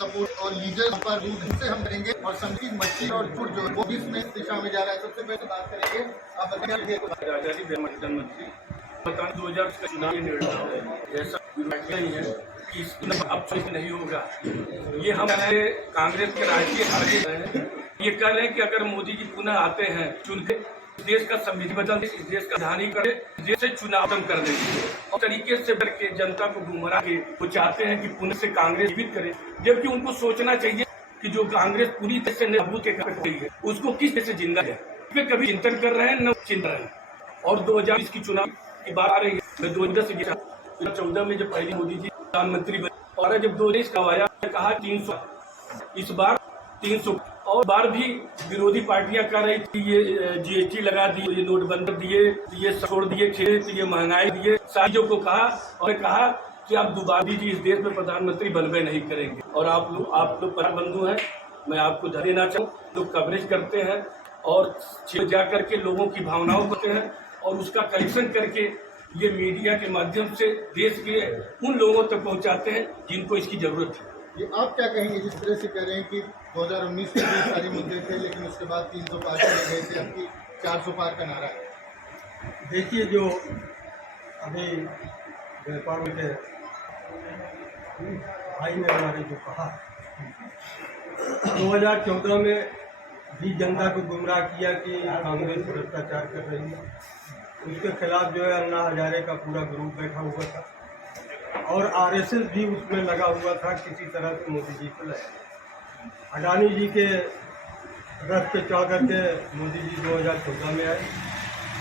Support और leader पर से हम करेंगे और संगीत मच्छी और झूठ जो वो भी इसमें इस दिशा में जा रहा है। सबसे पहले बात करेंगे आप बताइए आजादी प्रधानमंत्री 2000 का चुनाव निर्णय जैसा नहीं है कि अब नहीं होगा। ये हम कांग्रेस के राष्ट्रीय अध्यक्ष हैं, ये कह रहे हैं कि अगर मोदी जी पुनः आते हैं चुन के देश का संविधान बदल दे, इस देश का हानि करे, देश से चुनाव खत्म कर दे और तरीके से करके जनता को गुमराह के वो चाहते हैं कि पुनः से कांग्रेस जीवित करे। जबकि उनको सोचना चाहिए कि जो कांग्रेस पूरी तरह से नाबूद के कर गई है उसको किस तरह से जिंदा है। वे कभी चिंतन कर रहे हैं न चिंता रहे हैं। और 2020 की चुनाव की बात आ रही है, 2014 में जब पहली मोदी जी प्रधानमंत्री बने और जब 2019 का आया कहा 300, इस बार 300 और बार भी विरोधी पार्टियां कह रही थी ये GST लगा दिए, ये नोटबंदी दिए, ये छोड़ दिए खेत, ये महंगाई दिए, साथियों को कहा और कहा कि आप दोबारा भी इस देश में प्रधानमंत्री बनबे नहीं करेंगे। और आप लोग पर बंधु हैं, मैं आपको धन्यवाद देना चाहूँ। लोग कवरेज करते हैं और जा करके लोगों की भावनाओं करते हैं और उसका कलेक्शन करके ये मीडिया के माध्यम से देश के उन लोगों तक पहुंचाते हैं जिनको इसकी जरूरत है। ये आप क्या कहेंगे जिस तरह से कह रहे हैं कि 2019 में भी सारे मुद्दे थे लेकिन उसके बाद 300 पार कर गए थे, अब 400 पार का नारा है। देखिए, जो अभी व्यापार में भाई ने हमारे जो कहा 2014 में भी जनता को गुमराह किया कि कांग्रेस भ्रष्टाचार कर रही है, उसके खिलाफ जो है अन्ना हजारे का पूरा ग्रुप बैठा हुआ था और RSS भी उसमें लगा हुआ था किसी तरह से मोदी जी को लाया। अडानी जी के रथ पे चढ़ करके मोदी जी 2014 में आए।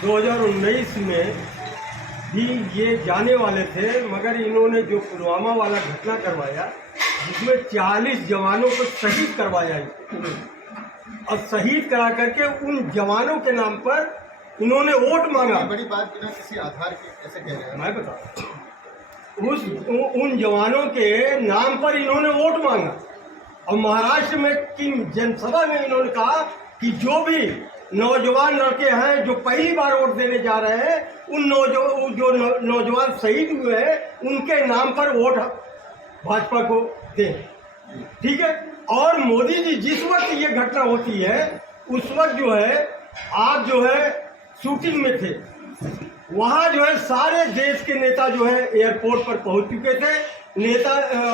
2019 में भी ये जाने वाले थे, मगर इन्होंने जो पुलवामा वाला घटना करवाया जिसमें 40 जवानों को शहीद करवाया और शहीद करा करके उन जवानों के नाम पर इन्होंने वोट मांगा। बड़ी बात बिना किसी आधार के कैसे कह रहे हैं? मैं बता उन जवानों के नाम पर इन्होंने वोट मांगा और महाराष्ट्र में की जनसभा में इन्होंने कहा कि जो भी नौजवान लड़के हैं जो पहली बार वोट देने जा रहे हैं उन नौजवान शहीद हुए हैं उनके नाम पर वोट भाजपा को दें। ठीक है। और मोदी जी जिस वक्त ये घटना होती है उस वक्त जो है आप जो है शूटिंग में थे, वहाँ जो है सारे देश के नेता जो है एयरपोर्ट पर पहुंच चुके थे।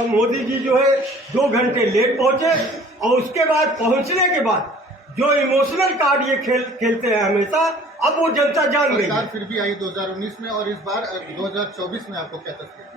मोदी जी जो है 2 घंटे लेट पहुंचे और उसके बाद पहुंचने के बाद जो इमोशनल कार्ड ये खेलते हैं हमेशा, अब वो जनता जान गई। फिर भी आई 2019 में और इस बार 2024 में आपको क्या तस्वीर?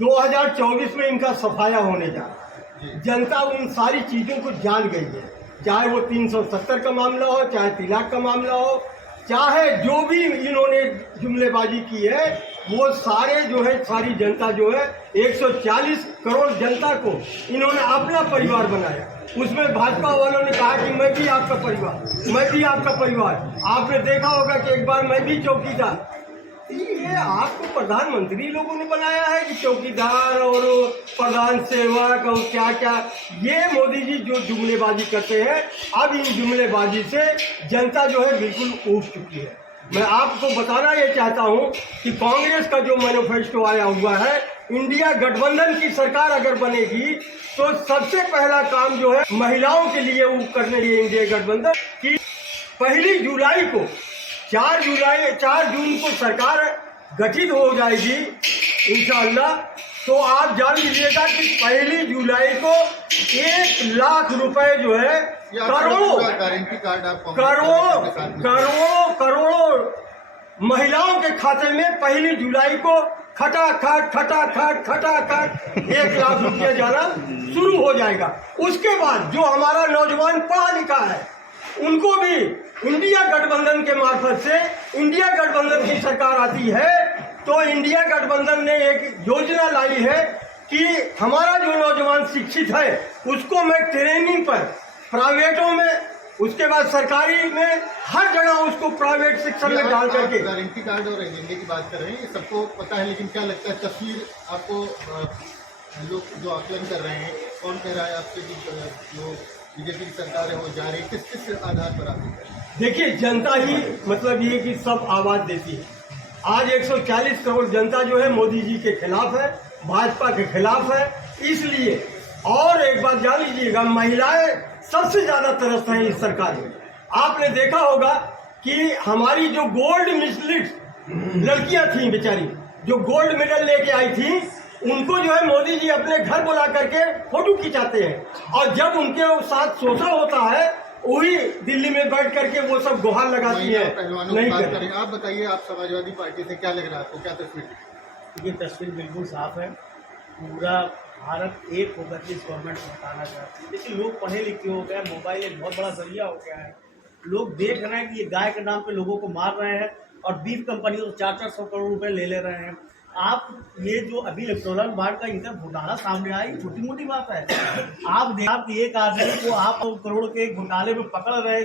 2024 में इनका सफाया होने जा रहा है। जनता उन सारी चीजों को जान गई है, चाहे वो 370 का मामला हो, चाहे 3 लाख का मामला हो, चाहे जो भी इन्होंने जुमलेबाजी की है, वो सारे जो है सारी जनता जो है 140 करोड़ जनता को इन्होंने अपना परिवार बनाया। उसमें भाजपा वालों ने कहा कि मैं भी आपका परिवार, मैं भी आपका परिवार। आपने देखा होगा कि एक बार मैं भी चौकीदार। ये आपको प्रधानमंत्री लोगों ने बनाया है कि चौकीदार और प्रधान सेवक और क्या क्या। ये मोदी जी जो जुमलेबाजी करते हैं, अब इन जुमलेबाजी से जनता जो है बिल्कुल ऊब चुकी है। मैं आपको बताना ये चाहता हूँ कि कांग्रेस का जो मैनिफेस्टो आया हुआ है, इंडिया गठबंधन की सरकार अगर बनेगी तो सबसे पहला काम जो है महिलाओं के लिए वो करने लिए इंडिया गठबंधन की 1 जुलाई को 4 जून को सरकार गठित हो जाएगी इंशाअल्लाह। तो आप जान लीजिएगा कि 1 जुलाई को 1 लाख रुपए जो है करोड़ों महिलाओं के खाते में 1 जुलाई को खटाखट 1 लाख रुपया जाना शुरू हो जाएगा। उसके बाद जो हमारा नौजवान पढ़ा लिखा है उनको भी इंडिया गठबंधन के मार्फत से, इंडिया गठबंधन की सरकार आती है तो इंडिया गठबंधन ने एक योजना लाई है कि हमारा जो नौजवान शिक्षित है उसको मैं ट्रेनिंग पर प्राइवेटों में, उसके बाद सरकारी में, हर जगह उसको प्राइवेट शिक्षण में डाल करके। गारंटी कार्ड और एजेंडे की बात कर रहे हैं, ये सबको पता है, लेकिन क्या लगता है तस्वीर आपको लोग जो आकलन कर रहे हैं, कौन कह रहा है आपसे कि जो बीजेपी की सरकार है वो जा रही है, किस आधार पर आती है? देखिए, जनता ही मतलब ये कि सब आवाज देती है। आज 140 करोड़ जनता जो है मोदी जी के खिलाफ है भाजपा के खिलाफ है। इसलिए और एक बात जान लीजिएगा, महिलाएं सबसे ज्यादा त्रस्त हैं इस सरकार में। आपने देखा होगा कि हमारी जो गोल्ड मेडलिस्ट लड़कियां थीं बेचारी, जो गोल्ड मेडल लेके आई थी, उनको जो है मोदी जी अपने घर बुला करके फोटो खिंचाते हैं, और जब उनके साथ शोषण होता है वही दिल्ली में बैठ करके वो सब गुहार लगाती है। नहीं करें। आप बताइए, आप समाजवादी पार्टी से क्या लग रहा है आपको, क्या तस्वीर? ये तस्वीर बिल्कुल साफ है। पूरा भारत एक होकर के इस गवर्नमेंट को हटाना चाहती है, लेकिन लोग पढ़े लिखे हो गए, मोबाइल एक बहुत बड़ा जरिया हो गया है। लोग देख रहे हैं कि ये गाय के नाम पे लोगों को मार रहे हैं और बीफ कंपनियों को 400 करोड़ रुपए ले रहे हैं। आप ये जो अभी इलेक्टोरल बॉन्ड का इनका घोटाला सामने आया, छोटी मोटी बात है। आप एक आदमी को आप करोड़ के घोटाले में पकड़ रहे,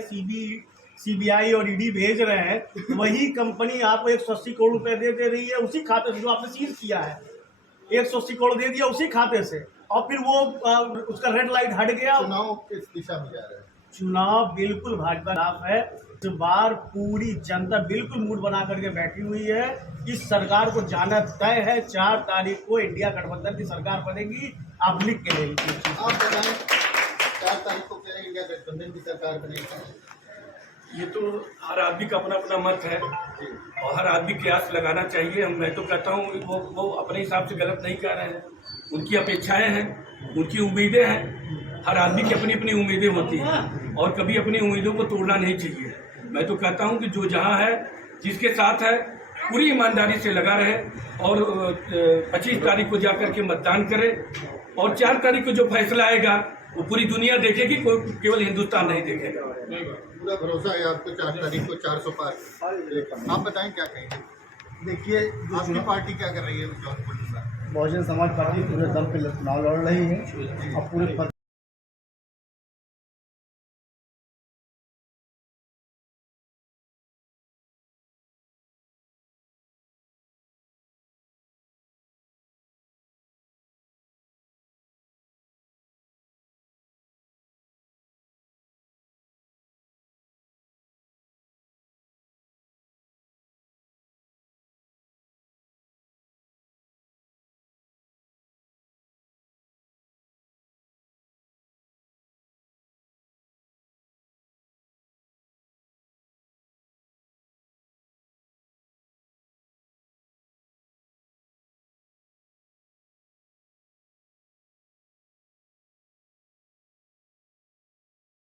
सीबीआई और ईडी भेज रहे हैं, वही कंपनी आपको 180 करोड़ रुपए दे रही है उसी खाते से जो आपने सीज किया है। 180 करोड़ दे दिया उसी खाते से, और फिर वो उसका रेड लाइट हट गया। चुनाव किस दिशा में जा रहा है? चुनाव बिल्कुल भाजपा खिलाफ है। इस बार पूरी जनता बिल्कुल मूड बना करके बैठी हुई है। इस सरकार को जाना तय है। 4 तारीख को इंडिया गठबंधन की सरकार बनेगी। आप लिख के ले लीजिए। आप बताएं, 4 तारीख को क्या इंडिया गठबंधन की सरकार बनेगी? ये तो हर आदमी का अपना अपना मत है और हर आदमी की आस लगाना चाहिए। मैं तो कहता हूँ वो अपने हिसाब से गलत नहीं कह रहे हैं। उनकी अपेक्षाएं हैं, उनकी उम्मीदें हैं। हर आदमी की अपनी अपनी उम्मीदें होती हैं और कभी अपनी उम्मीदों को तोड़ना नहीं चाहिए। मैं तो कहता हूँ कि जो जहाँ है, जिसके साथ है, पूरी ईमानदारी से लगा रहे और 25 तारीख को जाकर के मतदान करे, और 4 तारीख को जो फैसला आएगा वो पूरी दुनिया देखेगी, कोई केवल हिंदुस्तान नहीं देखेगा। पूरा भरोसा है आपको 4 तारीख को 400 पार। आप बताएं क्या कहेंगे? देखिए, आपकी पार्टी क्या कर रही है जौनपुर में? बहुजन समाज पार्टी पूरे दम पे चुनाव लड़ रही है और पूरे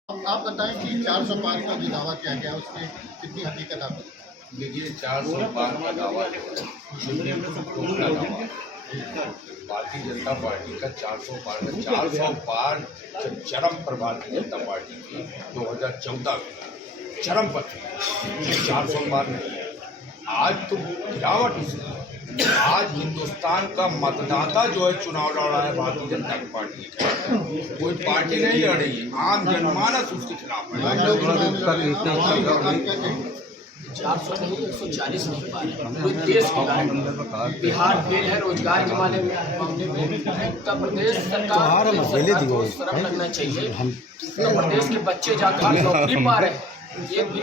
आप बताएं कि 400 पार का जो दावा किया गया उसमें कितनी हकीकत आप? देखिए, 400 पार का दावा भारतीय जनता पार्टी का 400 पार का 400 पार जब चरम पर भारतीय जनता पार्टी की 2014 में चरम पर थी, 400 पार नहीं है। आज तो गिरावट इसलिए, आज हिंदुस्तान का मतदाता जो है चुनाव लड़ रहा है भारतीय जनता पार्टी के खिलाफ। कोई पार्टी नहीं लड़ रही है, आम जनमानस उसके खिलाफ है। 400 नहीं 140 नहीं पा रहे। कोई देश की बात, बिहार फेल है रोजगार के मामले में। उत्तर प्रदेश सरकार को शर्म लगना चाहिए। उत्तर प्रदेश के बच्चे जाकर नौकरी पा रहे हैं। एक भी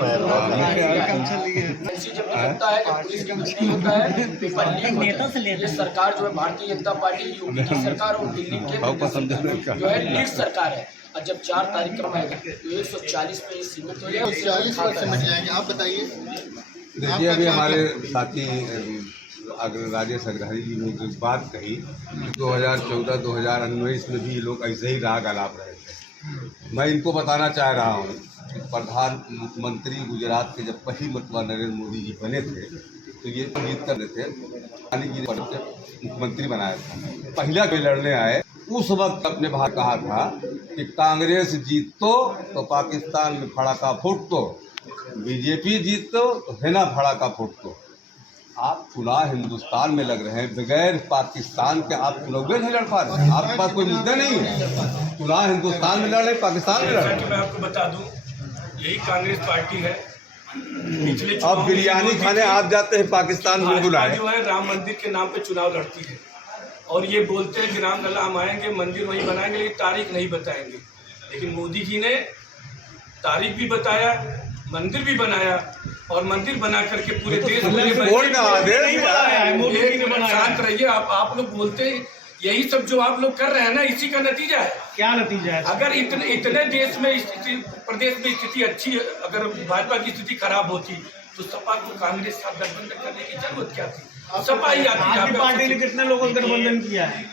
ऐसी जब होता है, जब पुलिस की गलती होता है, पेपर लीक होता है। ये सरकार जो है भारतीय जनता पार्टी यूपी की सरकार और दिल्ली के जो है लीड सरकार है। और जब 4 तारीख को आएगा तो 140 पे सीमित हो जाएगा, 40 पर समझ जाएंगे। आप बताइए। देखिए, अभी हमारे साथी राजेश अग्रहरी जी ने जो बात कही, 2014-2019 में भी ये लोग ऐसे ही राग अलाप रहे थे। मैं इनको बताना चाह रहा हूँ कि प्रधानमंत्री गुजरात के जब पहली मरतबा नरेंद्र मोदी जी बने थे तो ये जीत कर रहे थे, जी मुख्यमंत्री बनाया था। पहला कोई लड़ने आए उस वक्त अपने भाई कहा था कि कांग्रेस जीतो तो पाकिस्तान में फड़ाका फूटतो, बीजेपी जीतो तो सेना फड़ाका फूटतो। आप चुनाव हिंदुस्तान में लग रहे हैं, बगैर पाकिस्तान के आप चुनाव नहीं लड़ पा रहे। आपके पास कोई मुद्दा नहीं है। चुनाव हिंदुस्तान में लड़ रहे, पाकिस्तान में लड़ रहे। मैं आपको बता दूं, यही कांग्रेस पार्टी है। पिछले अब बिरयानी खाने आप जाते हैं पाकिस्तान में, बुलाए जो है राम मंदिर के नाम पे चुनाव लड़ती है और ये बोलते हैं कि राम लला हम आएंगे, मंदिर वहीं बनाएंगे, लेकिन तारीख नहीं बताएंगे। लेकिन मोदी जी ने तारीख भी बताया, मंदिर भी बनाया और मंदिर बना करके पूरे देश में शांत रहिए। आप लोग बोलते हैं यही सब जो आप लोग कर रहे हैं ना, इसी का नतीजा है। क्या नतीजा है? अगर इतने देश में स्थिति, प्रदेश में स्थिति अच्छी, अगर भाजपा की स्थिति खराब होती तो सपा को कांग्रेस के साथ गठबंधन करने की जरूरत क्या थी? सपा ही आती। आपकी पार्टी ने कितने लोगों का गठबंधन किया है?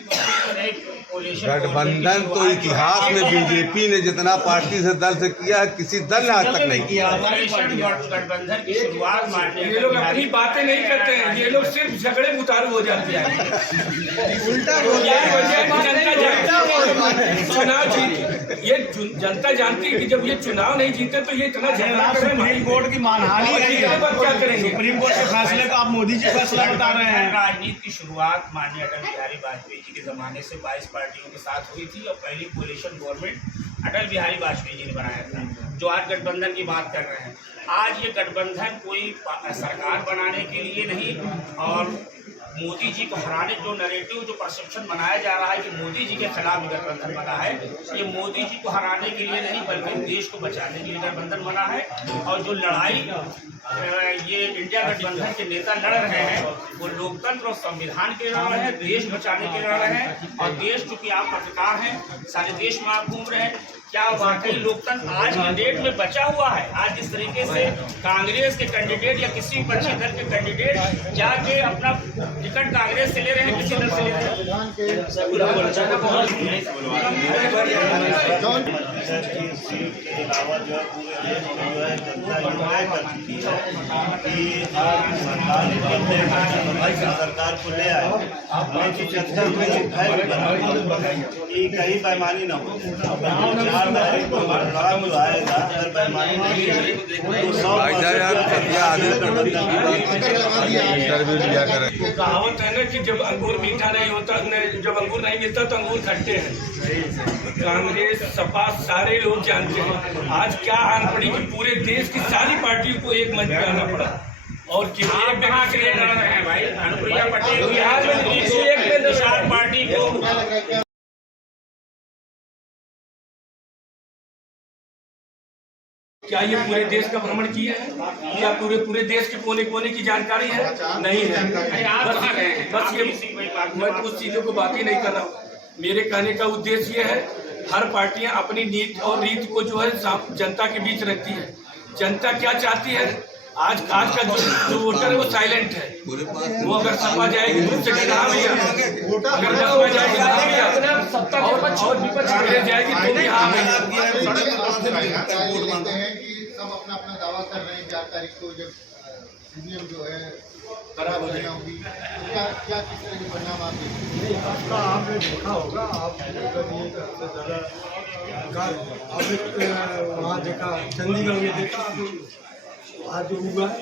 गठबंधन तो इतिहास में बीजेपी ने जितना पार्टी से दल से किया है, किसी दल ने आज तक नहीं किया। गठबंधन की शुरुआत माननीय ये लोग अपनी बातें नहीं करते हैं, ये लोग सिर्फ झगड़े में उतारू हो जाते हैं। उल्टा चुनाव जीत, ये जनता जानती है कि जब ये चुनाव नहीं जीते तो ये इतना झगड़ा सुप्रीम कोर्ट की मानहानि है। क्या करेंगे? सुप्रीम कोर्ट के फैसले को आप मोदी जी फैसला बता रहे हैं। राजनीति की शुरुआत माननीय अटल बिहारी वाजपेयी जी के जमाने से 22 पार्टियों के साथ हुई थी और पहली कोalition गवर्नमेंट अटल बिहारी वाजपेयी जी ने बनाया था, जो आज गठबंधन की बात कर रहे हैं। आज ये गठबंधन कोई सरकार बनाने के लिए नहीं, और मोदी जी को हराने जो नैरेटिव, जो परसेप्शन बनाया जा रहा है कि मोदी जी के खिलाफ गठबंधन बना है, ये मोदी जी को हराने के लिए नहीं बल्कि देश को बचाने के लिए गठबंधन बना है। और जो लड़ाई ये इंडिया गठबंधन के नेता लड़ रहे हैं वो लोकतंत्र और संविधान के लड़ रहे हैं, देश बचाने के लड़ रहे हैं। और देश, चूंकि आप पत्रकार हैं, सारे देश में आप घूम रहे हैं, क्या वाकई लोकतंत्र आज की डेट में बचा हुआ है? आज जिस तरीके से कांग्रेस के कैंडिडेट या किसी विपक्षी दल के कैंडिडेट जाके अपना टिकट कांग्रेस से ले रहे हैं, किसी दल से ले रहे हैं। सरकार को ले आए कि कहीं बेईमानी न हो। 4 तारीख को मतदान जो आएगा, अगर बेईमानी नहीं है तो कहावत है ना कि जब अंगूर मीठा नहीं होता, जब अंगूर नहीं मिलता तो अंगूर खट्टे हैं। कांग्रेस, सपा सारे लोग जानते हैं आज क्या आन पड़ी कि पूरे देश की सारी पार्टियों को एक मंच पे आना पड़ा। और केवल एक कहाँ से लड़ रहे हैं भाई? अनुप्रिया पटेल बिहार में एक पार्टी को क्या ये पूरे देश का भ्रमण किए हैं? क्या पूरे देश के कोने कोने की जानकारी है? नहीं है। बस ये मैं उस चीजों को बात ही नहीं कर रहा हूँ। मेरे कहने का उद्देश्य ये है, हर पार्टियां अपनी नीति और रीति को जो है जनता के बीच रखती है। जनता क्या चाहती है? आज का जो वोटर है वो साइलेंट है। वो अगर सपा जाएगी तो उससे कहा भैया, अगर बसपा जाएगी कहा भैया, और विपक्ष जाएगी तो भी हाँ भैया। लेते हैं कि सब अपना अपना दावा कर रहे हैं 4 तारीख को जब ईवीएम जो है खराब हो जाएगी, क्या किस तरह के परिणाम आप देखते हैं? आपका आपने देखा होगा, आप वहाँ देखा, चंडीगढ़ में देखा, आज जो हुआ